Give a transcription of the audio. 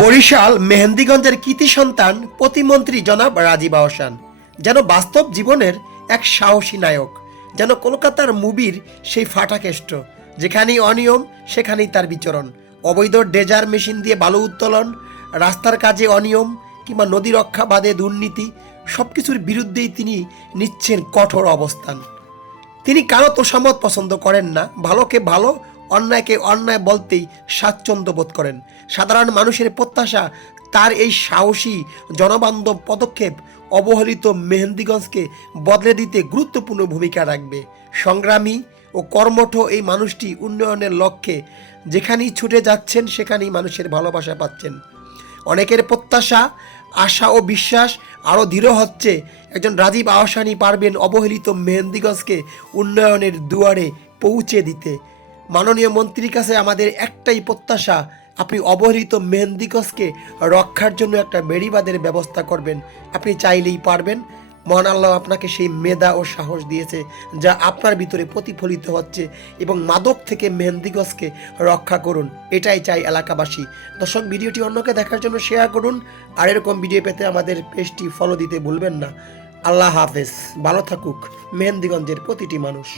বরিশাল মেহেন্দিগঞ্জের কৃতি সন্তান প্রতিমন্ত্রী জনাব রাজীব আহসান যেন বাস্তব জীবনের এক সাহসী নায়ক, যেন কলকাতার মুভির সেই ফাটাকেষ্ট, যেখানেই অনিয়ম সেখানেই তার বিচরণ। অবৈধ ড্রেজার মেশিন দিয়ে বালু উত্তোলন, রাস্তার কাজে অনিয়ম কিংবা নদী রক্ষা বাদে দুর্নীতি, সব কিছুর বিরুদ্ধেই তিনি নিচ্ছেন কঠোর অবস্থান। তিনি কারো তোষামত পছন্দ করেন না, ভালোকে ভালো অন্যায়কে অন্যায় বলতেই স্বাচ্ছন্দ্য বোধ করেন। সাধারণ মানুষের প্রত্যাশা তার এই সাহসী জনবান্ধব পদক্ষেপ অবহেলিত মেহেন্দিগঞ্জকে বদলে দিতে গুরুত্বপূর্ণ ভূমিকা রাখবে। সংগ্রামী ও কর্মঠ এই মানুষটি উন্নয়নের লক্ষ্যে যেখানেই ছুটে যাচ্ছেন সেখানেই মানুষের ভালোবাসা পাচ্ছেন। অনেকের প্রত্যাশা, আশা ও বিশ্বাস আরও দৃঢ় হচ্ছে একজন রাজীব আহসানই পারবেন অবহেলিত মেহেন্দিগঞ্জকে উন্নয়নের দুয়ারে পৌঁছে দিতে। মাননীয় মন্ত্রীর কাছে আমাদের একটাই প্রত্যাশা, আপনি অবহেলিত মেহেন্দিগঞ্জকে রক্ষার জন্য একটা বেড়িবাঁধের ব্যবস্থা করবেন। আপনি চাইলেই পারবেন। মহান আল্লাহ আপনাকে সেই মেধা ও সাহস দিয়েছে যা আপনার ভিতরে প্রতিফলিত হচ্ছে, এবং মাদক থেকে মেহেন্দিগঞ্জকে রক্ষা করুন, এটাই চাই এলাকাবাসী। দর্শক, ভিডিওটি অন্যকে দেখার জন্য শেয়ার করুন, আর এরকম ভিডিও পেতে আমাদের পেজটি ফলো দিতে ভুলবেন না। আল্লাহ হাফেজ, ভালো থাকুক মেহেন্দিগঞ্জের প্রতিটি মানুষ।